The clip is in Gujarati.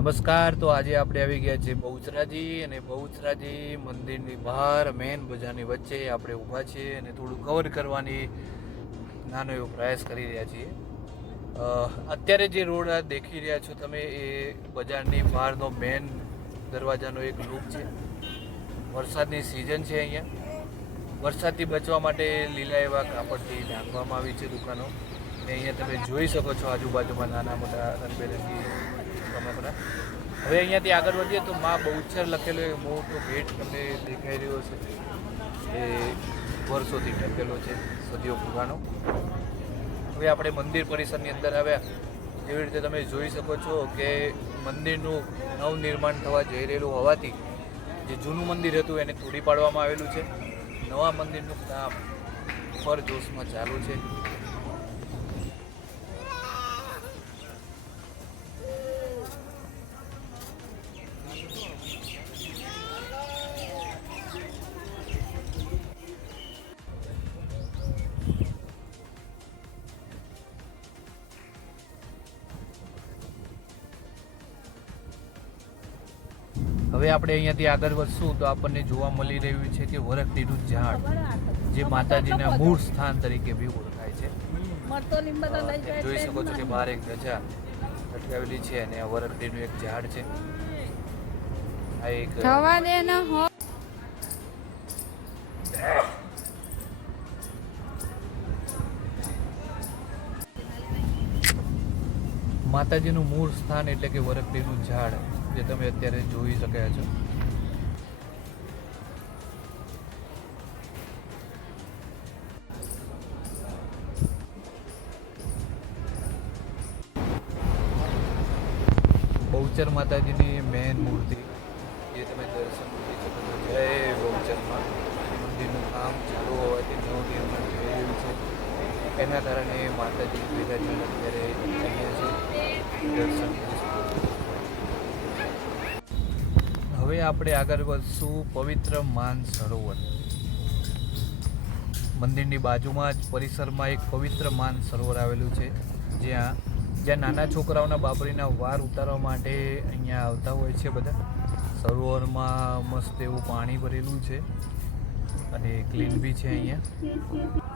નમસ્કાર. તો આજે આપણે આવી ગયા છીએ બહુચરાજી, અને બહુચરાજી મંદિરની બહાર મેન બજારની વચ્ચે આપણે ઊભા છીએ અને થોડું કવર કરવાની નાનો એવો પ્રયાસ કરી રહ્યા છીએ. અત્યારે જે રોડ દેખી રહ્યા છો તમે એ બજારની બહારનો મેન દરવાજાનો એક લૂપ છે. વરસાદની સિઝન છે. અહીંયા વરસાદથી બચવા માટે લીલા એવા કાપડથી ઢાંકવામાં આવી છે દુકાનો. અને અહીંયા તમે જોઈ શકો છો આજુબાજુમાં નાના મોટા રંગબેરંગી રમકડા. હવે અહીંયાથી આગળ વધીએ તો માં બહુચર લખેલો એક મોટો ગેટ તમને દેખાઈ રહ્યો છે. એ વર્ષોથી ટકેલો છે, સદીઓ પુરાણો. હવે આપણે મંદિર પરિસરની અંદર આવ્યા. એવી રીતે તમે જોઈ શકો છો કે મંદિરનું નવનિર્માણ થવા જઈ રહેલું હોવાથી જે જૂનું મંદિર હતું એને તોડી પાડવામાં આવેલું છે. નવા મંદિરનું કામ પરજોશમાં ચાલુ છે. હવે આપણે અહીંયાથી આગળ વધશું તો આપણને જોવા મળી રહ્યું છે કે વરખડીનું ઝાડ જે માતાજીના મૂળ સ્થાન તરીકે બી ઓળખાય છે. જોઈ શકો છો કે બહાર એક ધજા લટકાવેલી છે અને આ વરખડીનું એક ઝાડ છે. આ એક માતાજીનું મૂળ સ્થાન એટલે કે વરખડીનું ઝાડ જે તમે અત્યારે જોઈ શક્યા છો. બહુચર માતાજીની મેન મૂર્તિ જે તમે દર્શન કરી શકો છો. જય બહુચરમાં મંદિરનું કામ ચાલુ હોવાથી નવનિર્માણ થઈ રહ્યું છે. એના કારણે માતાજી બિરાજમાન અત્યારે અહીંયા છે, દર્શન કરી શકો છો. હવે આપણે આગળ વધશું પવિત્ર માન સરોવર. મંદિરની બાજુમાં જ પરિસરમાં એક પવિત્ર માન સરોવર આવેલું છે જ્યાં નાના છોકરાઓના બાબરીના વાર ઉતારવા માટે અહીંયા આવતા હોય છે બધા. સરોવરમાં મસ્ત એવું પાણી ભરેલું છે અને ક્લીન બી છે અહીંયા.